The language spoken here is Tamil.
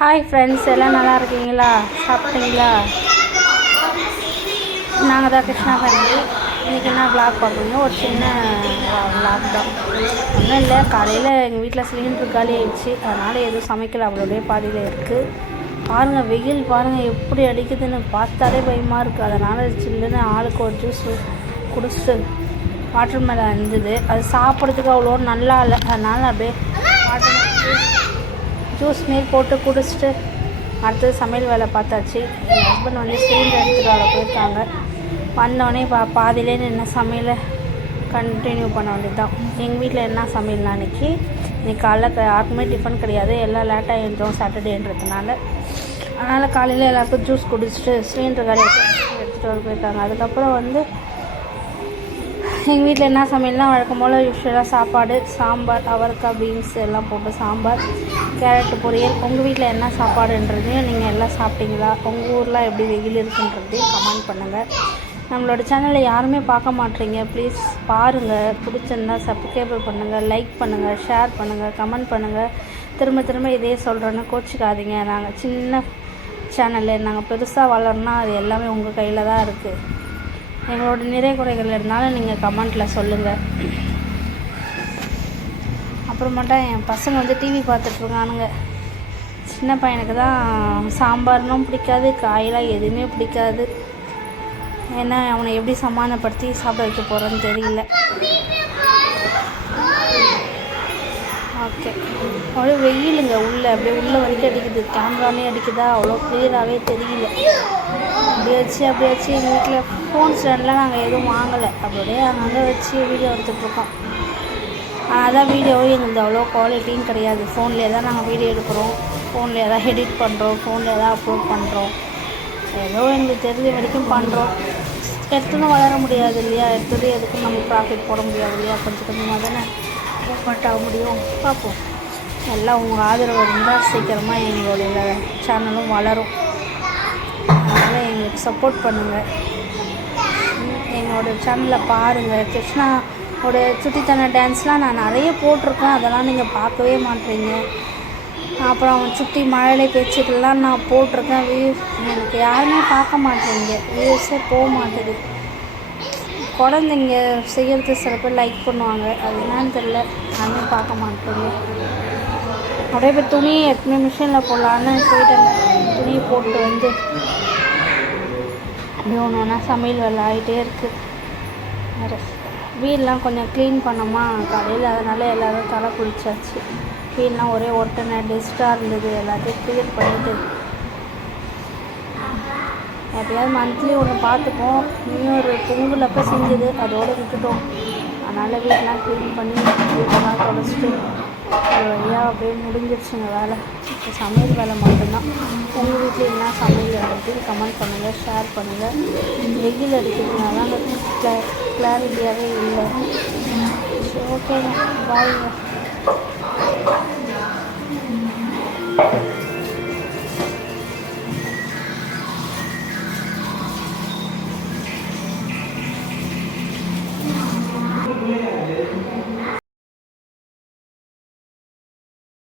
ஹாய் ஃப்ரெண்ட்ஸ், எல்லாம் நல்லா இருக்கீங்களா? சாப்பிட்டீங்களா? நாங்கள் தான் கிருஷ்ணா ஃபேமிலி. இன்றைக்கி என்ன விளாக் பார்க்குறீங்க? ஒரு சின்ன விளாக் தான், ஒன்றும் இல்லை. காலையில் எங்கள் வீட்டில் சிலிண்டர் காலி ஆகிடுச்சு, அதனால் எதுவும் சமைக்கல, அவ்வளோடைய பாதியில் இருக்குது. பாருங்கள், வெயில் பாருங்கள் எப்படி அடிக்குதுன்னு பார்த்தாலே பயமாக இருக்குது. அதனால் சில்லுன்னு ஆளுக்கு ஒரு ஜூஸ் குடிச்சிட்டு வாட்டர் மேலே இருந்தது, அது சாப்பிட்றதுக்கு அவ்வளோ நல்லா இல்லை. அதனால் அப்படியே வாட்டர் ஜூஸ் மாரி போட்டு குடிச்சிட்டு அடுத்தது சமையல் வேலை பார்த்தாச்சு. என் ஹஸ்பண்ட் வந்து சிலிண்டர் எடுத்துகிட்டு வர போயிருக்காங்க. வந்தோடனே பாதியிலே என்ன சமையலை கண்டினியூ பண்ண வேண்டியது தான். எங்கள் வீட்டில் என்ன சமையல்னா இன்றைக்கி காலைல யாருக்குமே டிஃபன் கிடையாது, எல்லாம் லேட்டாக எழுந்தோம் சாட்டர்டேன்றதுனால. அதனால் காலையில் எல்லாருக்கும் ஜூஸ் குடிச்சிட்டு சிலிண்டர் கடை எடுத்துகிட்டு வர போயிருக்காங்க. அதுக்கப்புறம் வந்து எங்கள் வீட்டில் என்ன சமையல்னால் வழக்கம் போல் யூஸ்வலாக சாப்பாடு, சாம்பார், அவரைக்காய், பீன்ஸ் எல்லாம் போட்டு சாம்பார், கேரட் பொரியல். உங்கள் வீட்டில் என்ன சாப்பாடுன்றதையும் நீங்கள் எல்லாம் சாப்பிட்டீங்களா? உங்கள் ஊரில் எப்படி வெயில் இருக்குன்றதையும் கமெண்ட் பண்ணுங்கள். நம்மளோட சேனலை யாருமே பார்க்க மாட்டீங்க, ப்ளீஸ் பாருங்கள். பிடிச்சிருந்தா சப்ஸ்கிரைப் பண்ணுங்கள், லைக் பண்ணுங்கள், ஷேர் பண்ணுங்கள், கமெண்ட் பண்ணுங்கள். திரும்ப திரும்ப இதே சொல்கிறேன்னு கோச்சிக்காதீங்க. நாங்கள் சின்ன சேனலு, நாங்கள் பெருசாக வளரணும்னா அது எல்லாமே உங்கள் கையில் தான் இருக்குது. எங்களோட நிறை குறைகள் இருந்தாலும் நீங்கள் கமெண்ட்டில் சொல்லுங்கள். அப்புறமேட்டா என் பசங்க வந்து டிவி பார்த்துட்ருக்கானுங்க. சின்ன பையனுக்கு தான் சாம்பார்னும் பிடிக்காது, காயெல்லாம் எதுவுமே பிடிக்காது. ஏன்னா அவனை எப்படி சமாதானப்படுத்தி சாப்பிட வைக்க போகிறேன்னு தெரியல. ஓகே, அவ்வளோ வெயிலுங்க, அப்படியே உள்ளே வரைக்கும் அடிக்குது. கேமராமே அடிக்குதா, அவ்வளோ கிளியராகவே தெரியல. அப்படியே வச்சு எங்கள் வீட்டில் ஃபோன் ஸ்டாண்ட்லாம் நாங்கள் எதுவும் வாங்கலை, அப்படியே அங்கங்கே வச்சு வீடியோ எடுத்துகிட்ருக்கோம். ஆனால் தான் வீடியோவும் எங்களுக்கு அவ்வளோ குவாலிட்டியும் கிடையாது. ஃபோன்லேயே தான் நாங்கள் வீடியோ எடுக்கிறோம், ஃபோன்லேயே தான் எடிட் பண்ணுறோம், ஃபோன்லேயே தான் அப்லோட் பண்ணுறோம். ஏதோ எங்களுக்கு தெரிஞ்ச வரைக்கும் பண்ணுறோம். எடுத்துன்னு வளர முடியாது இல்லையா? எடுத்தது எதுக்கும் நம்ம ப்ராஃபிட் போட முடியாது இல்லையா? கொஞ்சம் கொஞ்சமாக தானே மூவ்மெண்ட் ஆக முடியும். பார்ப்போம். எல்லாம் உங்கள் ஆதரவு இருந்தால் சீக்கிரமாக எங்களுடைய சேனலும் வளரும். அதனால் எங்களுக்கு சப்போர்ட் பண்ணுங்கள். எங்களோட சேனலில் பாருங்கள். கிருஷ்ணாவோட சுட்டித்தன டான்ஸ்லாம் நான் நிறைய போட்டிருக்கேன், அதெல்லாம் நீங்கள் பார்க்கவே மாட்டீங்க. அப்புறம் சுட்டி மழலை பேச்சுக்கெல்லாம் நான் போட்டிருக்கேன். எனக்கு யாருமே பார்க்க மாட்டேங்க, வியூஸே போக மாட்டேது. குழந்தைங்க செய்கிறது சில பேர் லைக் பண்ணுவாங்க, அது என்னன்னு தெரில, யாருமே பார்க்க மாட்டேங்க. அப்படியே போய் துணியை எப்பவுமே மிஷினில் போடலான்னு போயிட்டேங்க. துணியை போட்டு வந்து அப்படியே ஒன்று ஒன்றா சமையல் வேலை ஆகிட்டே இருக்குது. வேறு வீடெலாம் கொஞ்சம் க்ளீன் பண்ணோமா காலையில், அதனால் எல்லோரும் தலை குளிச்சாச்சு. வீடெலாம் ஒரே ஒட்டனை டெஸ்ட்டாக இருந்தது, எல்லாத்தையும் க்ளியர் பண்ணிவிட்டு எப்படியாவது மந்த்லி ஒன்று பார்த்துப்போம். இன்னும் ஒரு பொங்கல் அப்போ செஞ்சது, அதோடு விட்டுட்டோம். அதனால் வீடெலாம் க்ளீன் பண்ணி வீட்டெல்லாம் தொலைச்சிட்டு ஒரு வழியாக அப்படியே முடிஞ்சிருச்சுங்க வேலை. இப்போ சமையல் வேலை மட்டும்தான். உங்கள் வீட்டில் என்ன சமையல் அப்படின்னு கமெண்ட் பண்ணுங்கள், ஷேர் பண்ணுங்கள். வெயில் அடிக்கிறதுனால அந்த கிளாரிட்டியாகவே இல்லை. ஓகேங்க, பாய்ங்க.